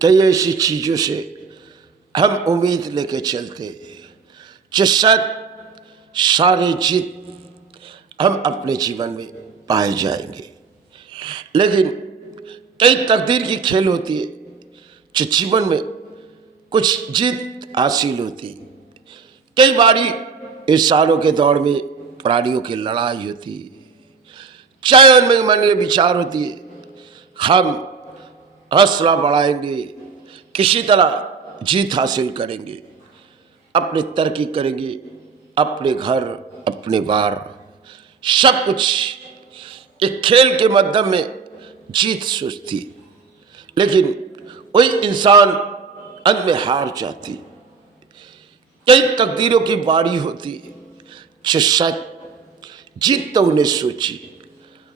कई ऐसी चीज़ों से हम उम्मीद लेके चलते जो शायद सारे जीत हम अपने जीवन में पाए जाएंगे, लेकिन कई तकदीर की खेल होती है जो जीवन में कुछ जीत हासिल होती। कई बारी इंसानों के दौर में प्राणियों की लड़ाई होती है, चाहे उनमें मन में विचार होती है हम हौसला बढ़ाएंगे, किसी तरह जीत हासिल करेंगे, अपने तरक्की करेंगे, अपने घर अपने बार सब कुछ एक खेल के माध्यम में जीत सोचती, लेकिन वही इंसान अंत में हार जाती। कई तकदीरों की बारी होती जो शायद जीत तो उन्हें सोची,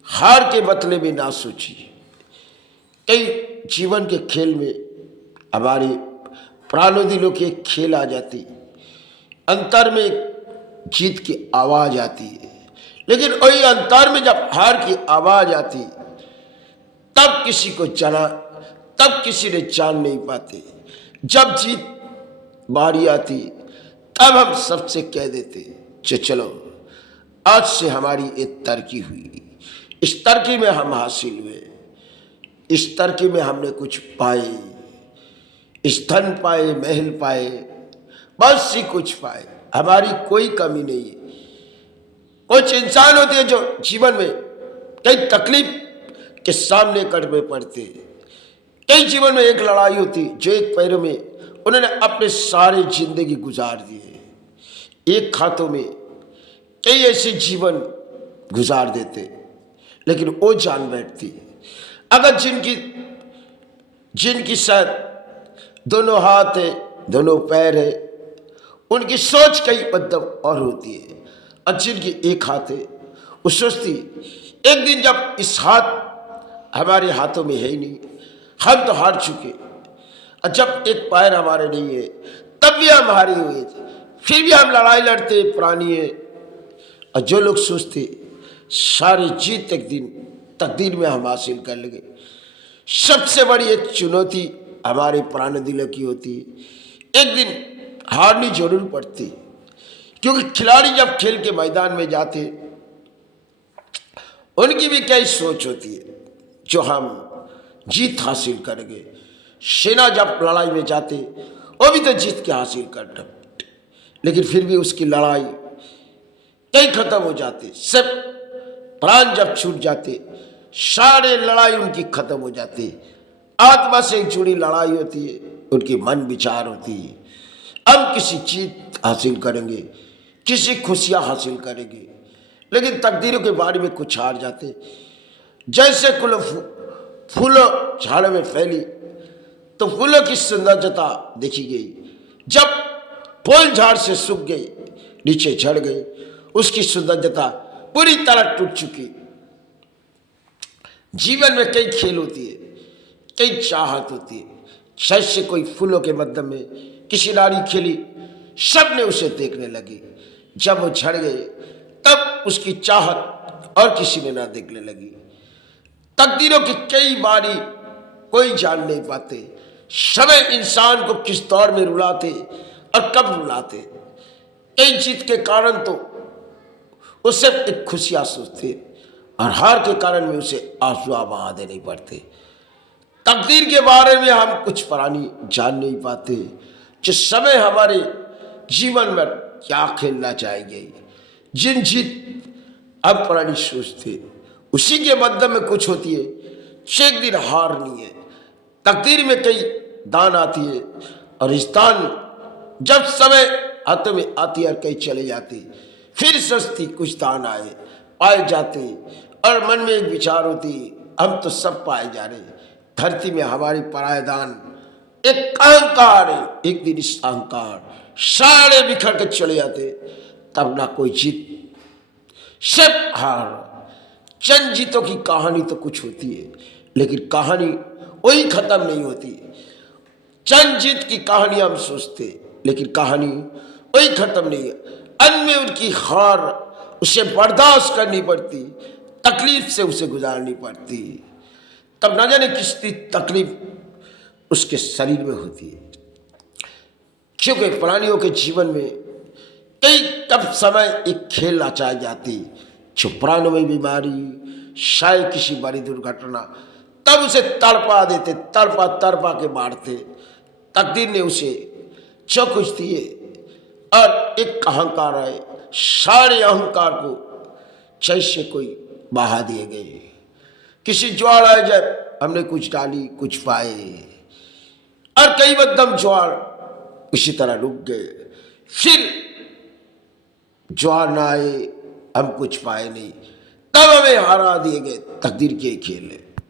हार के बदले में ना सोची। कई जीवन के खेल में हमारे प्राणों दिलों की एक खेल आ जाती, अंतर में एक जीत की आवाज आती है, लेकिन वही अंतर में जब हार की आवाज आती तब किसी को जाना, तब किसी ने जान नहीं पाते। जब जीत बारी आती तब हम सबसे कह देते चलो आज से हमारी एक तरक्की हुई, इस तरक्की में हम हासिल हुए, इस तरक्की में हमने कुछ पाए, इस धन पाए, महल पाए, बस ही कुछ पाए, हमारी कोई कमी नहीं है। कुछ इंसान होते हैं जो जीवन में कई तकलीफ के सामने कड़वे पड़ते हैं। कई जीवन में एक लड़ाई होती जो एक पैरों में उन्होंने अपने सारे जिंदगी गुजार दिए, एक खातों में कई ऐसे जीवन गुजार देते, लेकिन वो जान बैठती अगर जिनकी शायद दोनों हाथ है, दोनों पैर है, उनकी सोच कई मतलब और होती है, और जिनकी एक हाथ है वो सोचती एक दिन जब इस हाथ हमारे हाथों में है ही नहीं, हम तो हार चुके, और जब एक पैर हमारे नहीं है तब भी हम हारे हुए, फिर भी हम लड़ाई लड़ते प्राणी है। और जो लोग सोचते सारी जीत एक दिन तकदीर में हम हासिल कर लेंगे, सबसे बड़ी एक चुनौती हमारे प्राण दिलों की होती है, एक दिन हारनी जरूर पड़ती, क्योंकि खिलाड़ी जब खेल के मैदान में जाते उनकी भी कई सोच होती है जो हम जीत हासिल करेंगे। सेना जब लड़ाई में जाते वो भी तो जीत के हासिल करना, लेकिन फिर भी उसकी लड़ाई कई खत्म हो जाते, सब प्राण जब छूट जाते सारे लड़ाई उनकी खत्म हो जाती। आत्मा से जुड़ी लड़ाई होती है, उनकी मन विचार होती है, हम किसी जीत हासिल करेंगे, किसी खुशियां हासिल करेंगे, लेकिन तकदीरों के बारे में कुछ हार जाते। जैसे कुल फूलों झाड़ों में फैली तो फूलों की सुंदरता देखी गई, जब फूल झाड़ से सूख गई नीचे झड़ गई, उसकी सुंदरता पूरी तरह टूट चुकी। जीवन में कई खेल होती है, कई चाहत होती है, जैसे कोई फूलों के मध्य में किसी नारी खेली, सबने उसे देखने लगी, जब वो झड़ गए तब उसकी चाहत और किसी ने ना देखने लगी। तकदीरों की कई बारी कोई जान नहीं पाते, समय इंसान को किस दौर में रुलाते और कब रुलाते। कई जीत के कारण तो उसे एक खुशियां सोचते, और हार के कारण में उसे आंसू बहा देने पड़ते। तकदीर के बारे में हम कुछ प्राणी जान नहीं पाते, जो समय हमारे जीवन में क्या खेलना चाहेंगे। जिन जीत अब प्राणी सोचते उसी के मध्य में कुछ होती है, एक दिन हार नहीं है। तकदीर में कई दान आती है, और इस दान जब समय हाथों में आती है और कहीं चले जाते, फिर सोचती कुछ दान आए पाए जाते, और मन में एक विचार होती हम तो सब पाए जा रहे, धरती में हमारी पराये दान एक अहंकार है, एक दिन इस अहंकार सारे बिखर के चले जाते, तब ना कोई जीत, सब हार। चंद जीतों की कहानी तो कुछ होती है, लेकिन कहानी वही खत्म नहीं होती। चंद जीत की कहानी हम सोचते, लेकिन कहानी वही खत्म नहीं है, अंत में उनकी हार उसे बर्दाश्त करनी पड़ती, तकलीफ से उसे गुजारनी पड़ती। तब ना जाने किस तकलीफ उसके शरीर में होती है। क्योंकि प्राणियों के जीवन में कई कब समय एक खेल रचाई जाती, जो प्राणों में बीमारी, शायद किसी बड़ी दुर्घटना, तब उसे तड़पा देते, तड़पा तड़पा के मारते। तकदीर ने उसे जो कुछ दिए और एक अहंकार आए, सारे अहंकार को जैसे कोई बहा दिए गए। किसी ज्वार आए जाए, हमने कुछ डाली कुछ पाए, और कई एकदम ज्वार उसी तरह रुक गए। फिर ज्वार ना आए, हम कुछ पाए नहीं, तब हमें हरा दिए गए। तकदीर के खेल है।